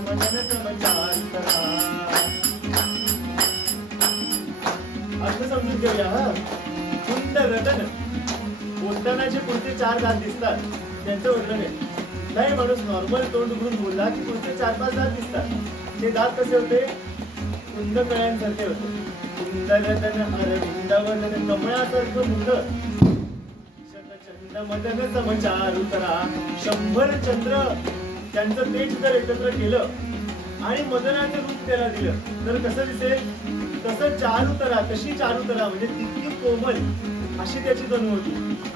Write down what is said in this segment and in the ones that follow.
मदन समचार करा. अर्थ समजून घेऊया. कुंड रतन, बोलतानाचे पुढचे 4 दात दिसतात त्यांचं वर्णन आहे. नाही माणूस नॉर्मल तोंड उघडून बोलला की पुढचे 4-5 दात दिसतात. ते दात कसे होते? कुंद कळ्यांसारखे होते. कुंद रतन अरविंद वदन, कमळासारखं मुंड. शतचंद मदन समचारू करा. 100 चंद्र त्यांचं तेज जर एकत्र केलं आणि मदनाचं रूप त्याला दिलं तर कसं दिसेल? तसं चारुतरा, तशी चारुतरा म्हणजे तितकी कोमल अशी त्याची जणू होती.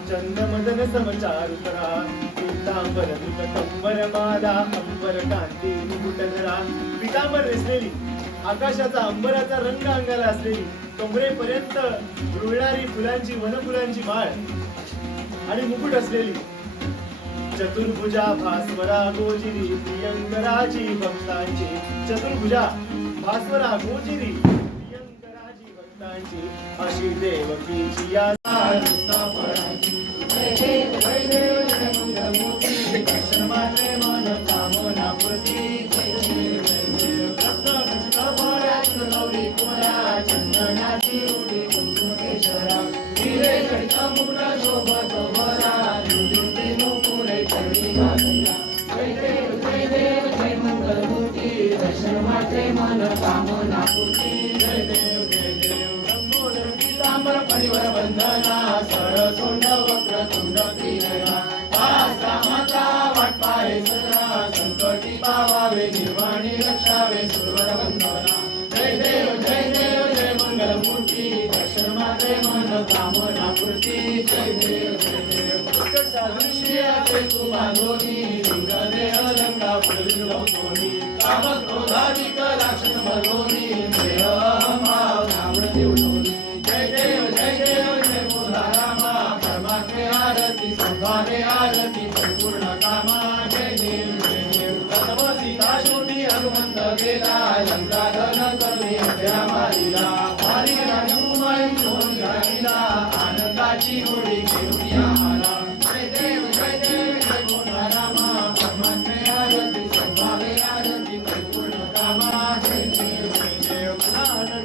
चंद मदन समचारुतरा, पीतांबर अंबर माला, अंबर कांती मुकुटधरा. पीतांबर नेसलेली, आकाशाचा अंबराचा रंग अंगाला असलेली, कमरेपर्यंत रुळणारी फुलांची वनफुलांची माळ आणि मुकुट असलेली. चतुर्भुजा भास्वरा गोजिरी, प्रियंकराजी भक्तांची. चतुर्भुजा भास्वरा गोजिरी प्रियंकराजी भक्तांची, अशी देवकीची या सारुतापराची. जय देव जय मंगलमूर्ती, दर्शन मात्रे मन कामना पूर्ती. जय देव जय देव. रत्नाखचित भोळ्यात गौरी कोरा, चंदनाची उडी कुंकुम केशरा. हिरे जडित मुकुट शोभत वरा, लुटिते मुकुरे चरणी घातला. जय देव जय देव जय मंगलमूर्ती, दर्शन मात्रे मन कामना पूर्ती. जय देव जय देव. लंबोदर पीतांबर परिवर वंदना, सरसोंड वक्र तुंड प्रियरा. रामाचा वाट पाहे सदा, संकटी पावावे निर्वाणी रक्षावे सुरवर वंदना. जय देव जय मंगलमूर्ती, दर्शन मात्रे मन कामना पूर्ती. जय देव जय देव. साधुश्रियाचे कुमारोनी, लिंग देह लंका फुलविल गौतोनी. कामक्रोधाधिक राक्षस मरोनी, देह अहंभाव धावडते उठोनी. जय देव जय बोधारामा, परमात्मे आरती संभावे आरती परिपूर्ण कामा. जय देव जय देव. तत्व सीता शोधी हनुमंत गेला, लंका धन करणे अभया मारिला. मारिला नुमाई सोन गाविला, आनंदाची होडी घेऊन आला. जय देव जय बोधारामा, परमात्मे आरती संभावे आरती परिपूर्ण कामा. जय देव जय देव.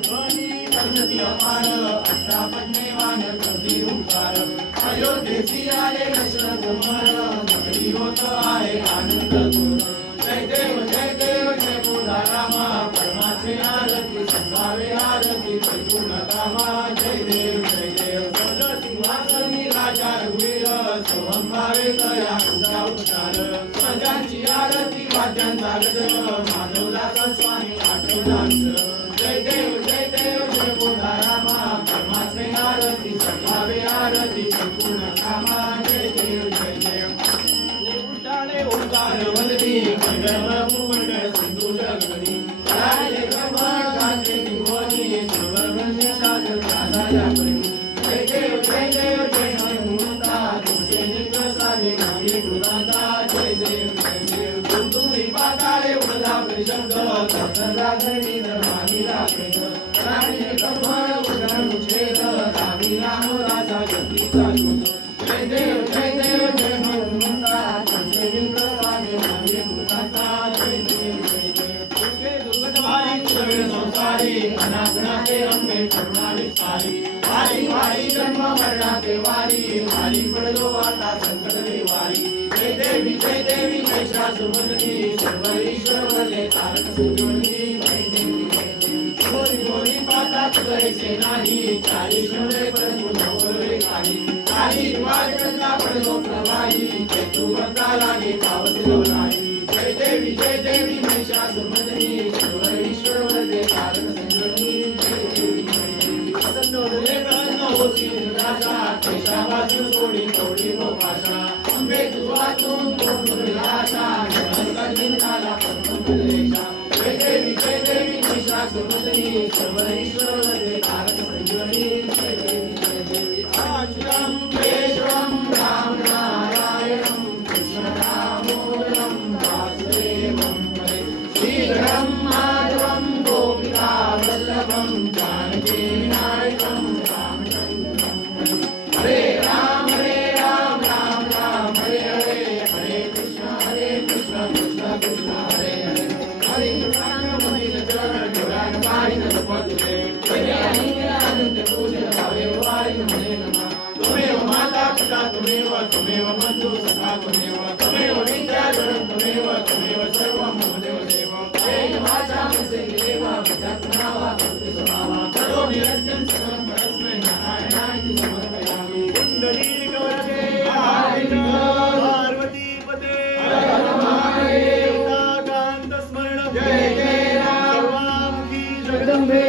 ध्वनी पंचती अपार, 18 पद्मेवान करती हुंकार. अयोध्येसी आले दशरथ कुमार, मंगली होत आहे आनंद घोर. जय देव जय बोधारामा, परमात्मे आरती संभावे आरती परिपूर्ण कामा. जय देव जय देव. सिंहासनी राजा रघुवीर, सोहंभावे तया तुझा उपचार. प्रजांची आरती वाद्यांचा गजर, मानवला स्वामी आठवला. जय देव जय बोधारामा, परमात्मे आरती संभावे आरती संपूर्ण कामा. जय देव जय देव. उठाणे ओंकार वदनी, गंधर्व भूमंडळ सिंधू जगनी. राहिले ब्रह्मांड घातले त्रिभुवनी, सर्वगंध सागर साधाया परी. जय देव जय हनुमंता, तुझे निप्रसादे गावी कृतांता. जय देव जय देव. तुम्ही पाताळे उडला प्रशंक, सतरा धरणी धर्मानीला प्रेम. राहिले ब्रह्मांड उदरण उच्छेद, रामीला मोराचा शक्तीचा शोध. जय देव जय हनुमंता, तुझे निप्रसादे गावी कृतांता. जय देव जय देव. दुर्गे दुर्गतवारी तुझे संसारी, अनाथनाथे रंगे करुणा विस्तारी. वारी वारी जन्म मरणाते वारी, वारी पडलो आता संकट देवारी. जय देवी महिषासुरमर्दिनी, सर्व ईश्वर वरले तारक सुजोनी. जय देवी जय देवी. गोरी गोरी पाता तुझे नाही, चारी शोधे परंतु नवरे काही. काही वाटला पडलो प्रवाही, चेतू भक्ता लागे पावसलो नाही. जय देवी महिषासुरमर्दिनी, सर्व ईश्वर वरले तारक सुजोनी. जय देवी जय देवी. असंतोषले प्रश्न होती राजा, केशावाचून सोडी तोडी नो भाषा. अंबे तुझ्यातून कोण आशा, जिंकाला परमलेशा. जय देवी महिषासुरमर्दिनी, सर्व ईश्वर वरले तारक संजीवनी. जय देवी. अच्युतं केशवं राम नारायणं, कृष्ण दामोदरं वासुदेवं हरे. श्रीधरं माधवं गोपिका वल्लभं, जानकी नायकं रामचन्द्रं हरे. हरे राम राम राम हरे हरे, हरे कृष्ण कृष्ण कृष्ण हरे हरे. त्वमेव माता पिता त्वमेव त्वमेव बन्धु सखा त्वमेव त्वमेव विद्या जगत् त्वमेव त्वमेव सर्वं मम देव देव करोमि यज्ञं सकलं परस्मै नारायणाय समर्पयामि कुण्डलीकवरदे पार्वती पते कान्तस्मरणं जय जय सर्वामुखी जगदम्बे